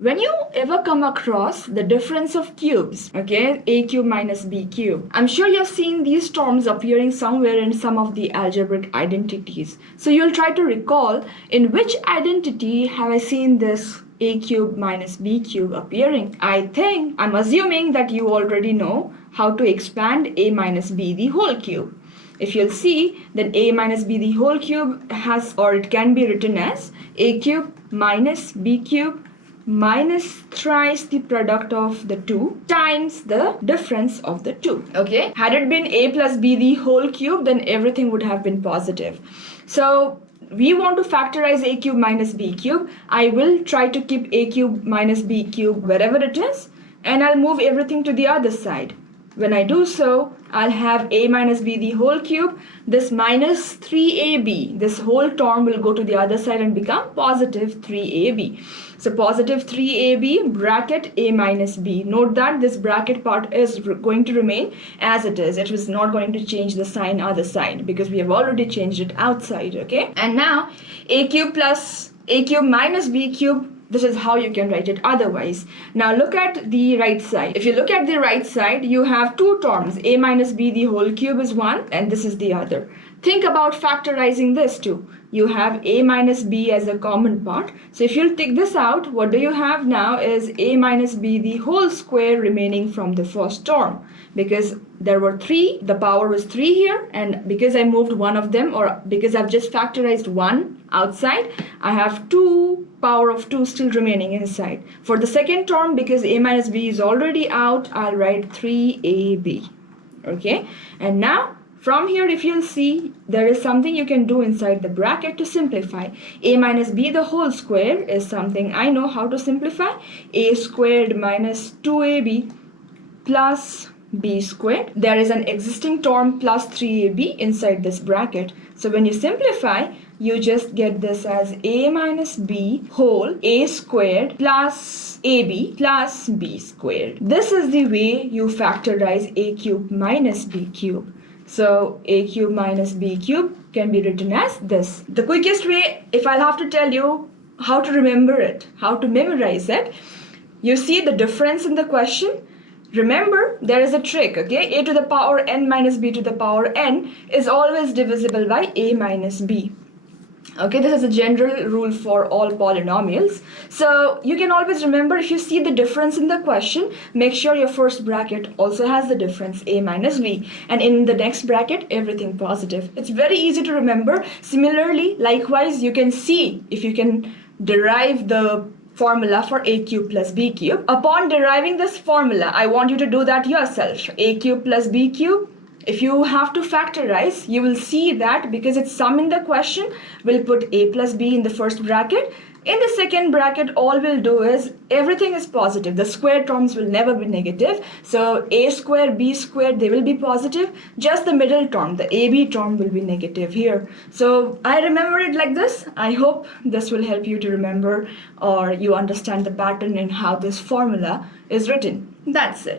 When you ever come across the difference of cubes, okay, a cube minus b cube, I'm sure you've seen these terms appearing somewhere in some of the algebraic identities. So you'll try to recall in which identity have I seen this a cube minus b cube appearing. I'm assuming that you already know how to expand a minus b the whole cube. If you'll see, then a minus b the whole cube has, or it can be written as a cube minus b cube minus thrice the product of the two times the difference of the two. Okay, had it been a plus b the whole cube, then everything would have been positive. So we want to factorize a cube minus b cube. I will try to keep a cube minus b cube wherever it is, and I'll move everything to the other side. When I do so, I'll have a minus b the whole cube. This minus 3ab, this whole term will go to the other side and become positive 3ab. So positive 3ab bracket a minus b. Note that this bracket part is going to remain as it is. It was not going to change the sign other side because we have already changed it outside, okay? And now a cube plus a cube minus b cube, this is how you can write it otherwise. Now look at the right side. If you look at the right side, you have two terms. A minus b the whole cube is one and this is the other. Think about factorizing this too. You have a minus b as a common part. So if you'll take this out, what do you have now is a minus b the whole square remaining from the first term. Because there were three, the power was 3 here, and because I moved one of them, or because I've just factorized one outside, I have 2 power of 2 still remaining inside. For the second term, because a minus b is already out, I'll write 3ab. Okay, and now from here, if you'll see, there is something you can do inside the bracket to simplify. A minus b the whole square is something I know how to simplify. A squared minus 2ab plus b squared. There is an existing term plus 3ab inside this bracket. So when you simplify, you just get this as a minus b whole a squared plus ab plus b squared. This is the way you factorize a cube minus b cube. So a cube minus b cube can be written as this. The quickest way, if I'll have to tell you how to remember it, how to memorize it, you see the difference in the question. Remember, there is a trick, okay? A to the power n minus b to the power n is always divisible by a minus b. Okay, this is a general rule for all polynomials. So you can always remember, if you see the difference in the question, make sure your first bracket also has the difference a minus b, and in the next bracket everything positive. It's very easy to remember. Similarly, likewise, you can see if you can derive the formula for a cube plus b cube. Upon deriving this formula, I want you to do that yourself. A cube plus b cube, if you have to factorize, you will see that because it's sum in the question, we'll put a plus b in the first bracket. In the second bracket, all we'll do is everything is positive. The square terms will never be negative. So a square, b square, they will be positive. Just the middle term, the ab term, will be negative here. So I remember it like this. I hope this will help you to remember, or you understand the pattern in how this formula is written. That's it.